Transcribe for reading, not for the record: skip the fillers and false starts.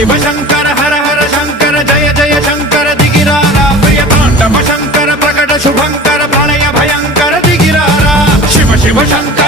शिव शंकर हर हर शंकर जय जय शंकर दिगिरारा प्रिय तांडव शंकर प्रकट शुभंकर प्रलय भयंकर दिगिरारा शिव शिव शंकर